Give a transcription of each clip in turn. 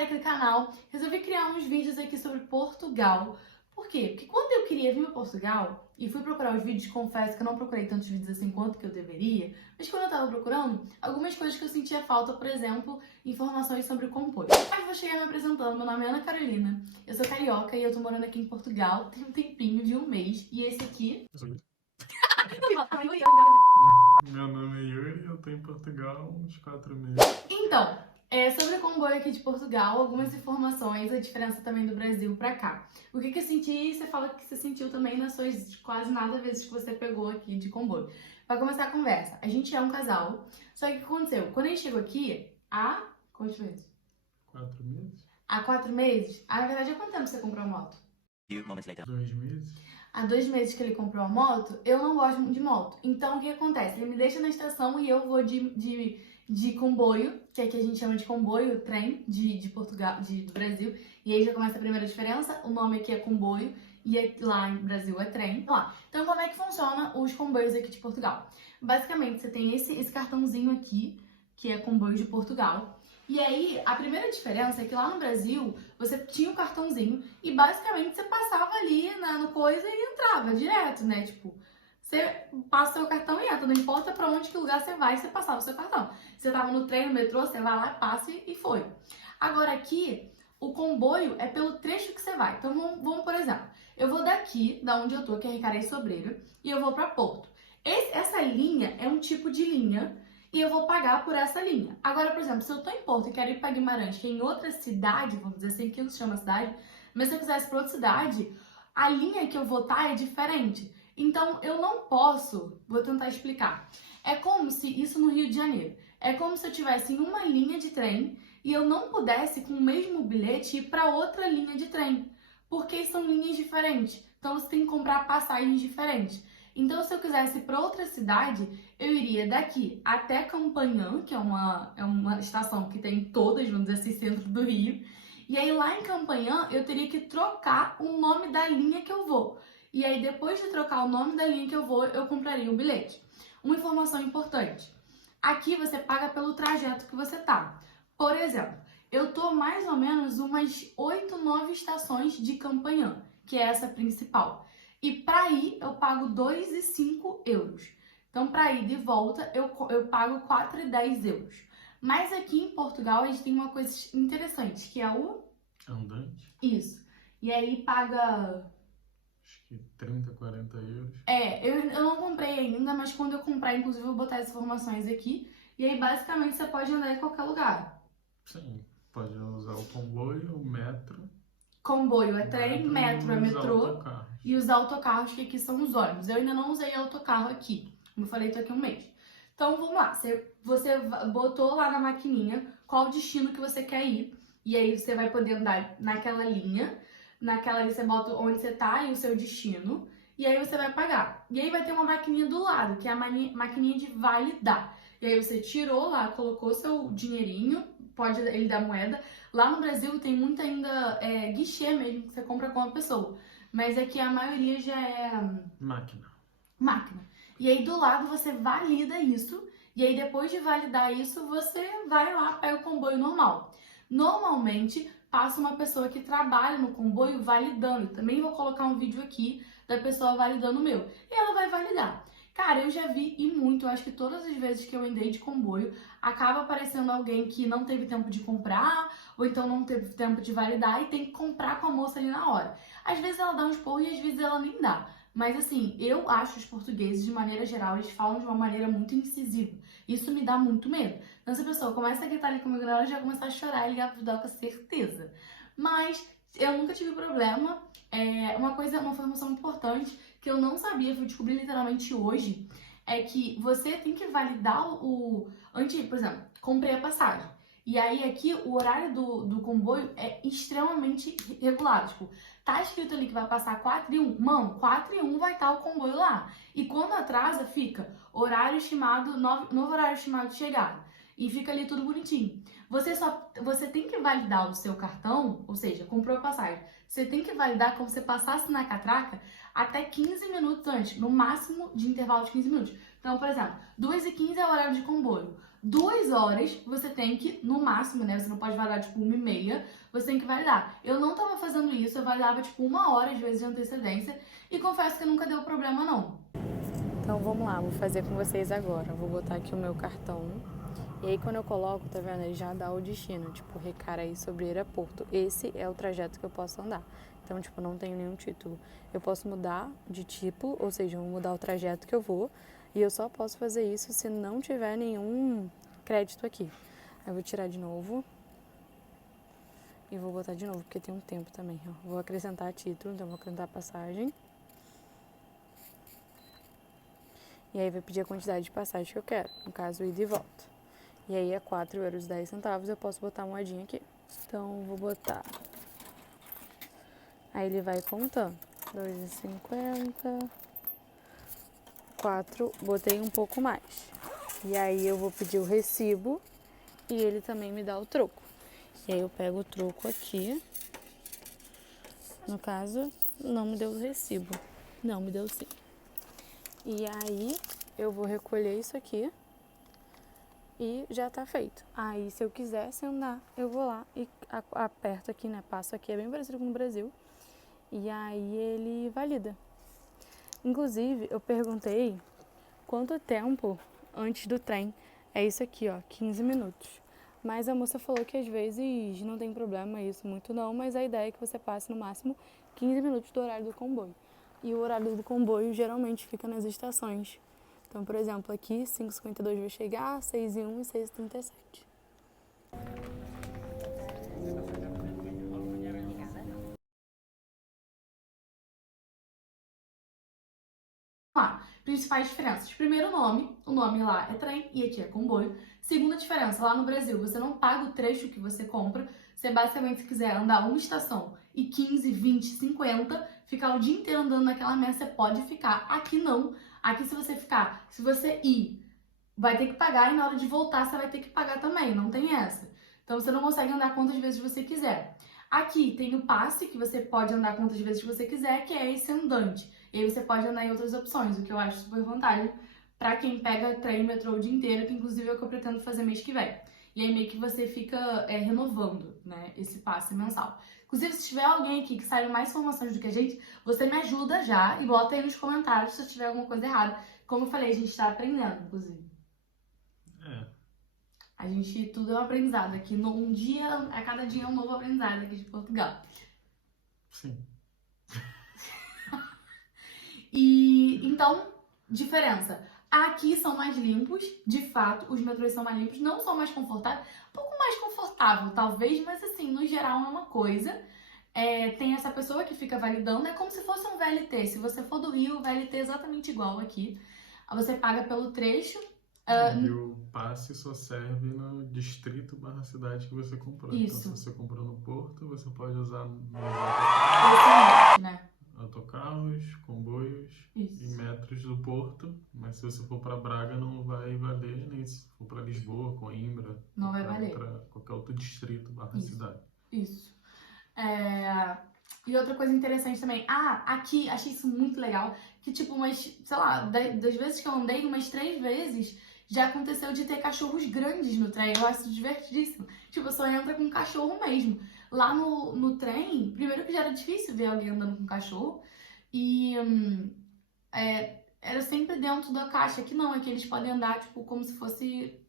galera aqui do canal, resolvi criar uns vídeos aqui sobre Portugal. Por quê? Porque quando eu queria vir para Portugal e fui procurar os vídeos, confesso que eu não procurei tantos vídeos assim quanto que eu deveria, mas quando eu tava procurando, algumas coisas que eu sentia falta, por exemplo, informações sobre o composto. Mas vou chegar me apresentando, meu nome é Ana Carolina, eu sou carioca e eu tô morando aqui em Portugal tem um tempinho de um mês, e esse aqui... Meu nome é Yuri, eu tô em Portugal há uns 4 meses. Então, sobre o comboio aqui de Portugal, algumas informações, a diferença também do Brasil pra cá. O que eu senti, você fala que você sentiu também nas suas quase nada vezes que você pegou aqui de comboio. Pra começar a conversa, a gente é um casal, só que o que aconteceu? Quando a gente chegou aqui, há quantos meses? 4 meses? Há 4 meses? Na verdade, há quanto tempo você comprou a moto? 2 meses? Há 2 meses que ele comprou a moto, eu não gosto muito de moto. Então, o que acontece? Ele me deixa na estação e eu vou de comboio, que aqui a gente chama de comboio, trem, de Portugal, do Brasil. E aí já começa a primeira diferença, o nome aqui é comboio e lá no Brasil é trem. Lá. Então, como é que funciona os comboios aqui de Portugal? Basicamente, você tem esse cartãozinho aqui, que é comboio de Portugal. E aí, a primeira diferença é que lá no Brasil, você tinha um cartãozinho e basicamente você passava ali no coisa e entrava direto, né? Tipo, você passa o seu cartão e entra, não importa pra onde que lugar você vai, você passava o seu cartão. Você tava no trem, no metrô, você vai lá, passa e foi. Agora aqui, o comboio é pelo trecho que você vai. Então vamos por exemplo, eu vou daqui, da onde eu tô, que é Recarei Sobreiro, e eu vou pra Porto. Essa linha é um tipo de linha e eu vou pagar por essa linha. Agora, por exemplo, se eu tô em Porto e quero ir pra Guimarães, que é em outra cidade, vamos dizer assim, que não se chama cidade, mas se eu quisesse pra outra cidade, a linha que eu vou estar é diferente. Então, eu não posso, vou tentar explicar. É como se, isso no Rio de Janeiro, é como se eu tivesse em uma linha de trem e eu não pudesse, com o mesmo bilhete, ir para outra linha de trem, porque são linhas diferentes. Então, você tem que comprar passagens diferentes. Então, se eu quisesse ir para outra cidade, eu iria daqui até Campanhã, que é uma estação que tem todas, vamos dizer assim, centro do Rio. E aí, lá em Campanhã, eu teria que trocar o nome da linha que eu vou. E aí, depois de trocar o nome da linha que eu vou, eu compraria o bilhete. Uma informação importante. Aqui você paga pelo trajeto que você tá. Por exemplo, eu tô mais ou menos umas 8, 9 estações de Campanhã, que é essa principal. E para ir, eu pago 2,05 euros. Então, para ir de volta, eu pago 4,10 euros. Mas aqui em Portugal, a gente tem uma coisa interessante, que é o... Andante? Isso. E aí, paga... Acho que 30, 40 euros. Eu não comprei ainda, mas quando eu comprar, inclusive, eu vou botar as informações aqui. E aí, basicamente, você pode andar em qualquer lugar. Sim, pode usar o comboio, o metro. Comboio é trem, metro é metrô. E os autocarros, que aqui são os ônibus. Eu ainda não usei autocarro aqui. Como eu falei, tô aqui um mês. Então, vamos lá. Você botou lá na maquininha qual o destino que você quer ir. E aí, você vai poder andar naquela linha. Naquela ali, você bota onde você tá e o seu destino. E aí, você vai pagar. E aí, vai ter uma maquininha do lado, que é a maquininha de validar. E aí, você tirou lá, colocou seu dinheirinho. Pode ele dar moeda. Lá no Brasil, tem muito ainda guichê mesmo, que você compra com a pessoa. Mas aqui a maioria já é... Máquina. E aí do lado você valida isso. E aí depois de validar isso, você vai lá, pega o comboio normal. Normalmente passa uma pessoa que trabalha no comboio validando. Também vou colocar um vídeo aqui da pessoa validando o meu. E ela vai validar. Cara, eu já vi e muito, eu acho que todas as vezes que eu andei de comboio, acaba aparecendo alguém que não teve tempo de comprar, ou então não teve tempo de validar e tem que comprar com a moça ali na hora. Às vezes ela dá um esporro e às vezes ela nem dá. Mas assim, eu acho os portugueses, de maneira geral, eles falam de uma maneira muito incisiva. Isso me dá muito medo. Então se a pessoa começa a gritar ali comigo na hora, já começa a chorar e ligar pro Vidal com certeza. Mas eu nunca tive problema. Uma informação importante que eu não sabia, fui descobrir literalmente hoje, é que você tem que validar antes, por exemplo, comprei a passagem. E aí aqui o horário do comboio é extremamente regular. Tipo, tá escrito ali que vai passar 4h01. Mano, 4h01 vai estar o comboio lá. E quando atrasa, fica horário estimado, novo horário estimado de chegada. E fica ali tudo bonitinho. Você tem que validar o seu cartão, ou seja, comprou a passagem. Você tem que validar como se passasse na catraca até 15 minutos antes, no máximo de intervalo de 15 minutos. Então, por exemplo, 2h15 é o horário de comboio. 2 horas você tem que, no máximo, né? Você não pode validar tipo 1h30, você tem que validar. Eu não tava fazendo isso, eu validava tipo 1 hora, às vezes, de antecedência, e confesso que nunca deu problema, não. Então vamos lá, vou fazer com vocês agora. Vou botar aqui o meu cartão. E aí quando eu coloco, tá vendo? Ele já dá o destino, tipo, Recaraí sobre aeroporto. Esse é o trajeto que eu posso andar. Então, tipo, não tenho nenhum título. Eu posso mudar de tipo, ou seja, eu vou mudar o trajeto que eu vou. E eu só posso fazer isso se não tiver nenhum crédito aqui. Aí eu vou tirar de novo. E vou botar de novo, porque tem um tempo também. Ó. Vou acrescentar título, então vou acrescentar passagem. E aí vai pedir a quantidade de passagem que eu quero, no caso, ida e volta. E aí é R$4,10, eu posso botar a moedinha aqui. Então, vou botar. Aí ele vai contando. R$2,50. 4, botei um pouco mais. E aí eu vou pedir o recibo e ele também me dá o troco. E aí eu pego o troco aqui. No caso, não me deu o recibo. Não, me deu sim. E aí eu vou recolher isso aqui e já tá feito. Aí se eu quisesse andar, eu vou lá e aperto aqui, né? Passo aqui, é bem parecido com o Brasil. E aí ele valida. Inclusive, eu perguntei quanto tempo antes do trem. É isso aqui, ó, 15 minutos. Mas a moça falou que às vezes não tem problema isso muito não, mas a ideia é que você passe no máximo 15 minutos do horário do comboio. E o horário do comboio geralmente fica nas estações. Então, por exemplo, aqui 5h52 vai chegar, 6h01 e 6h37. Lá, principais diferenças. Primeiro nome, o nome lá é trem e aqui é comboio. Segunda diferença, lá no Brasil você não paga o trecho que você compra. Você basicamente, se quiser andar uma estação e 15, 20, 50, ficar o dia inteiro andando naquela merda, você pode ficar. Aqui não. Aqui se você ficar, se você ir, vai ter que pagar e na hora de voltar você vai ter que pagar também, não tem essa. Então você não consegue andar quantas vezes você quiser. Aqui tem o passe, que você pode andar quantas vezes você quiser, que é esse andante. E aí você pode andar em outras opções, o que eu acho super vantagem pra quem pega trem, metrô o dia inteiro, que inclusive é o que eu pretendo fazer mês que vem. E aí meio que você fica renovando, né, esse passe mensal. Inclusive, se tiver alguém aqui que saiba mais informações do que a gente, você me ajuda já e bota aí nos comentários se eu tiver alguma coisa errada. Como eu falei, a gente tá aprendendo, inclusive. A gente, tudo é um aprendizado aqui. Um dia, a cada dia é um novo aprendizado aqui de Portugal. Sim. E então, diferença. Aqui são mais limpos, de fato, os metrôs são mais limpos, não são mais confortáveis, um pouco mais confortável, talvez, mas assim, no geral é uma coisa. Tem essa pessoa que fica validando, é como se fosse um VLT. Se você for do Rio, o VLT é exatamente igual aqui. Você paga pelo trecho. E o passe só serve no distrito barra cidade que você comprou. Isso. Então, se você comprou no Porto, você pode usar Excelente, né? autocarros, comboios Isso. e metros do Porto. Mas se você for para Braga, não vai valer, nem se for para Lisboa, Coimbra, Não vai valer. qualquer outro distrito barra Isso. cidade. Isso. E outra coisa interessante também, aqui, achei isso muito legal, que tipo, sei lá, das vezes que eu andei, umas 3 vezes, já aconteceu de ter cachorros grandes no trem, eu acho divertidíssimo. Tipo, só entra com cachorro mesmo. Lá no trem, primeiro que já era difícil ver alguém andando com cachorro, e era sempre dentro da caixa, que não, é que eles podem andar, tipo, como se fosse,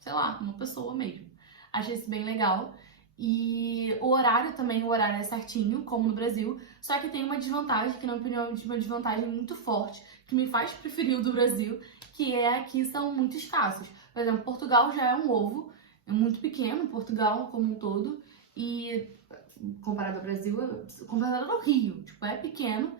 sei lá, uma pessoa mesmo. Achei isso bem legal. E o horário também, o horário é certinho, como no Brasil, só que tem uma desvantagem, que na minha opinião é uma desvantagem muito forte, que me faz preferir o do Brasil, que é que são muito escassos. Por exemplo, Portugal já é um ovo, é muito pequeno, Portugal como um todo, e comparado ao Brasil, comparado ao Rio, tipo, é pequeno,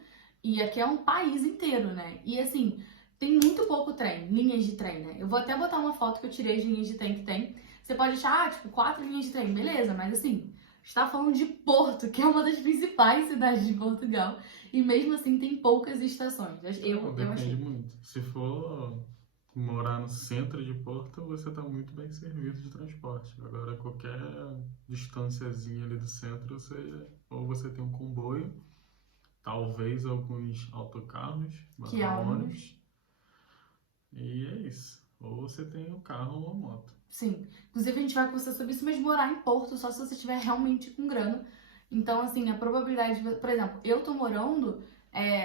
e aqui é um país inteiro, né? E assim, tem muito pouco trem, linhas de trem, né? Eu vou até botar uma foto que eu tirei de linhas de trem que tem. Você pode achar, tipo, 4 linhas de trem, beleza, mas assim, está falando de Porto, que é uma das principais cidades de Portugal, e mesmo assim tem poucas estações. Depende achei. muito. Se for morar no centro de Porto, você está muito bem servido de transporte. Agora, qualquer distânciazinha ali do centro, ou você tem um comboio, talvez alguns autocarros, Que é ônibus. E é isso. Ou você tem um carro ou uma moto. Sim. Inclusive, a gente vai conversar sobre isso, mas morar em Porto só se você estiver realmente com grana. Então, assim, a probabilidade de... Por exemplo, eu tô morando...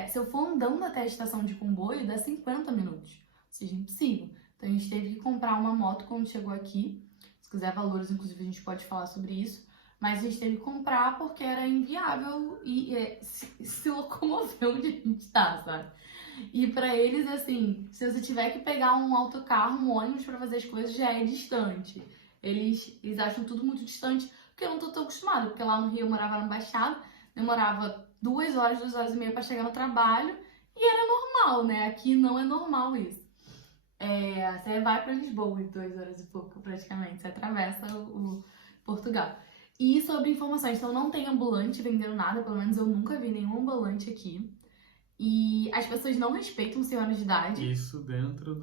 se eu for andando até a estação de comboio, dá 50 minutos. Ou seja, impossível. Então, a gente teve que comprar uma moto quando chegou aqui. Se quiser valores, inclusive, a gente pode falar sobre isso. Mas a gente teve que comprar porque era inviável e se locomover onde a gente tá, sabe? E pra eles, assim, se você tiver que pegar um autocarro, um ônibus pra fazer as coisas, já é distante. Eles acham tudo muito distante, porque eu não tô tão acostumada. Porque lá no Rio eu morava na Baixada, demorava 2 horas, 2 horas e meia pra chegar no trabalho. E era normal, né? Aqui não é normal isso. Você vai pra Lisboa em 2 horas e pouco, praticamente. Você atravessa o Portugal. E sobre informações, então não tem ambulante vendendo nada, pelo menos eu nunca vi nenhum ambulante aqui. E as pessoas não respeitam senhoras de idade. Isso dentro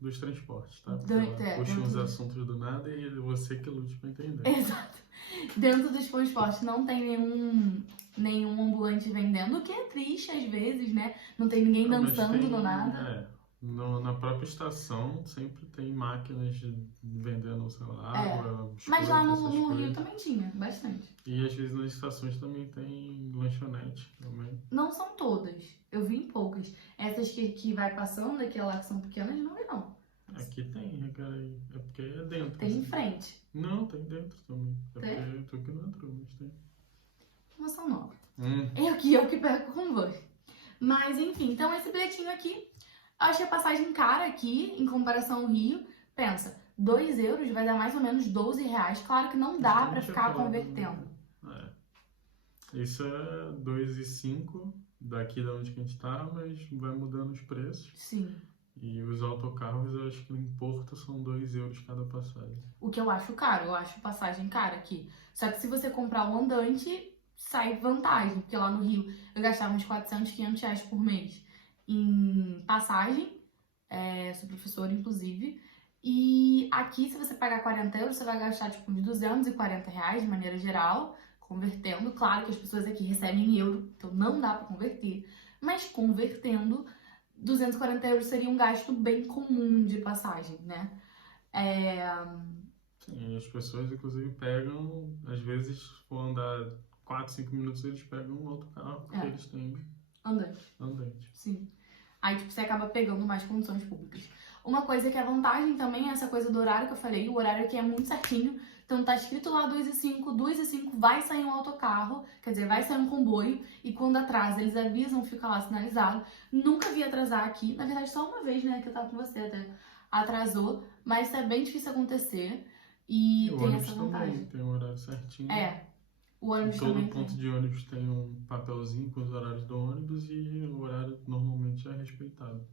dos transportes, tá? Porque ela puxa uns assuntos do nada e você que lute pra entender. Exato. Dentro dos transportes não tem nenhum ambulante vendendo, o que é triste às vezes, né? Não tem ninguém dançando do nada. Na própria estação sempre tem máquinas vendendo, sei lá, água, biscoito, mas lá no essas Rio coisas. também tinha, bastante. E às vezes nas estações também tem lanchonete também. Não são todas, eu vi em poucas. Essas que vai passando, aquelas lá que são pequenas, não vi não. Aqui tem, é porque é dentro. Tem em assim. frente. Não, tem dentro também. Tem? Porque tu que não entrou, mas tem. Informação nova. Eu que pego com você. Mas enfim, então esse bilhetinho aqui, acho que a passagem cara aqui, em comparação ao Rio, pensa, 2 euros vai dar mais ou menos 12 reais. Claro que não dá pra ficar convertendo. Isso é 2,5 daqui da onde que a gente tá, mas vai mudando os preços. Sim. E os autocarros, eu acho que em Porto são 2 euros cada passagem. O que eu acho caro, eu acho passagem cara aqui. Só que se você comprar o andante, sai vantagem. Porque lá no Rio eu gastava uns 400, 500 reais por mês em passagem. Sou professora, inclusive. E aqui, se você pagar 40 euros, você vai gastar tipo uns 240 reais de maneira geral, convertendo. Claro que as pessoas aqui recebem em euro, então não dá pra converter. Mas convertendo, 240 euros seria um gasto bem comum de passagem, né? Sim, as pessoas inclusive pegam, às vezes, se for andar 4, 5 minutos, eles pegam um autocarro, porque eles têm andante. Sim. Aí, tipo, você acaba pegando mais condições públicas. Uma coisa que é vantagem também é essa coisa do horário que eu falei. O horário aqui é muito certinho. Então, tá escrito lá 2h05 vai sair um autocarro, quer dizer, vai sair um comboio. E quando atrasa, eles avisam, fica lá sinalizado. Nunca vi atrasar aqui. Na verdade, só uma vez, né, que eu tava com você até atrasou. Mas é bem difícil acontecer. E tem essa vantagem. Também tem um horário certinho. O ônibus todo também ponto de ônibus tem um papelzinho com os horários do ônibus e o horário normalmente é respeitado.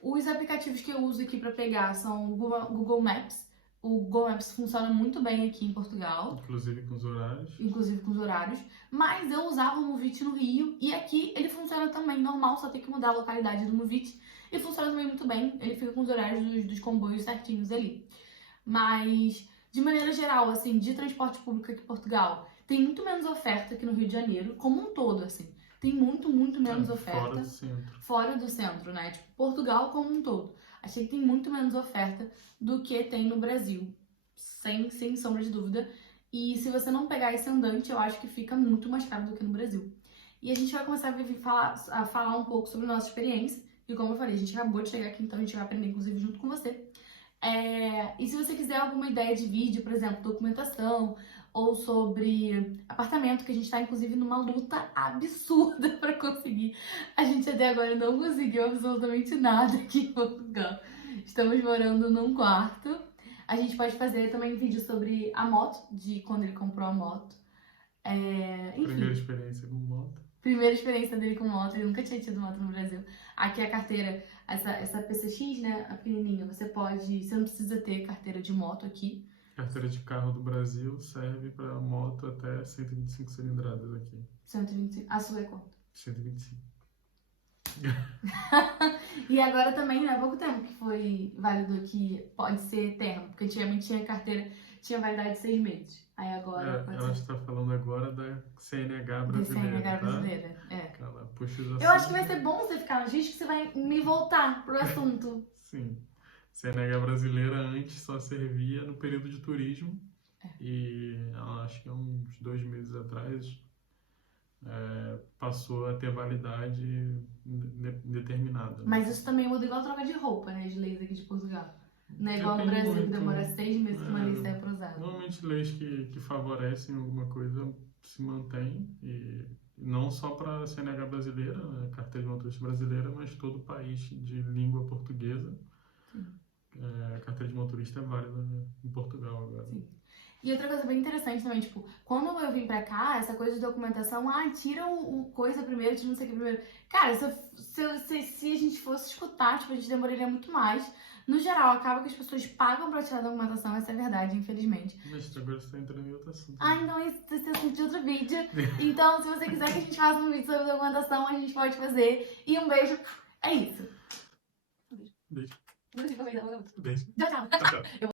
Os aplicativos que eu uso aqui para pegar são o Google Maps. O Google Maps funciona muito bem aqui em Portugal. Inclusive com os horários. Mas eu usava o Movit no Rio e aqui ele funciona também normal, só tem que mudar a localidade do Movit. E funciona também muito bem, ele fica com os horários dos comboios certinhos ali. Mas, de maneira geral, assim, de transporte público aqui em Portugal, tem muito menos oferta que no Rio de Janeiro, como um todo, assim. Tem muito menos oferta. Fora do centro, né? Tipo, Portugal como um todo. Achei que tem muito menos oferta do que tem no Brasil. Sem sombra de dúvida. E se você não pegar esse andante, eu acho que fica muito mais caro do que no Brasil. E a gente vai começar a falar um pouco sobre nossa experiência. E como eu falei, a gente acabou de chegar aqui, então a gente vai aprender, inclusive, junto com você. E se você quiser alguma ideia de vídeo, por exemplo, documentação, ou sobre apartamento, que a gente tá, inclusive, numa luta absurda pra conseguir. A gente até agora não conseguiu absolutamente nada aqui em Portugal. Estamos morando num quarto. A gente pode fazer também vídeo sobre a moto, de quando ele comprou a moto. Enfim. Primeira experiência com moto. Primeira experiência dele com moto, ele nunca tinha tido moto no Brasil. Aqui a carteira, essa PCX, né, a pequenininha, você não precisa ter carteira de moto aqui. Carteira de carro do Brasil serve para moto até 125 cilindradas aqui. 125. A sua é quanto? 125. E agora também, há pouco tempo que foi válido que pode ser eterno, porque antigamente tinha carteira, tinha validade de 6 meses. Aí agora pode ela ser. está falando agora da CNH brasileira. Da CNH brasileira, Ela puxa os Eu acho que vai ser bom você ficar nos vídeos, que você vai me voltar pro assunto. Sim. CNH brasileira antes só servia no período de turismo. E acho que há uns 2 meses atrás passou a ter validade determinada. Né? Mas isso também muda igual troca de roupa, né? De leis aqui de Portugal. Não é igual no Brasil, que demora 6 meses pra uma lei sair pra usar. Normalmente leis que favorecem alguma coisa se mantêm, e não só para a CNH brasileira, né, carteira de motorista brasileira, mas todo o país de língua portuguesa. A carteira de motorista é válida em Portugal agora. Sim. E outra coisa bem interessante também, tipo, quando eu vim pra cá, essa coisa de documentação, tira o coisa primeiro, tira não sei o que primeiro. Cara, se a gente fosse escutar, tipo, a gente demoraria muito mais. No geral, acaba que as pessoas pagam pra tirar a documentação, essa é a verdade, infelizmente. Mas agora você tá entrando em outro assunto. Então esse é assunto de outro vídeo. Então, se você quiser que a gente faça um vídeo sobre documentação, a gente pode fazer. E um beijo. É isso. Beijo. Beijo. Beijo. Tchau, tchau. Tchau, tchau.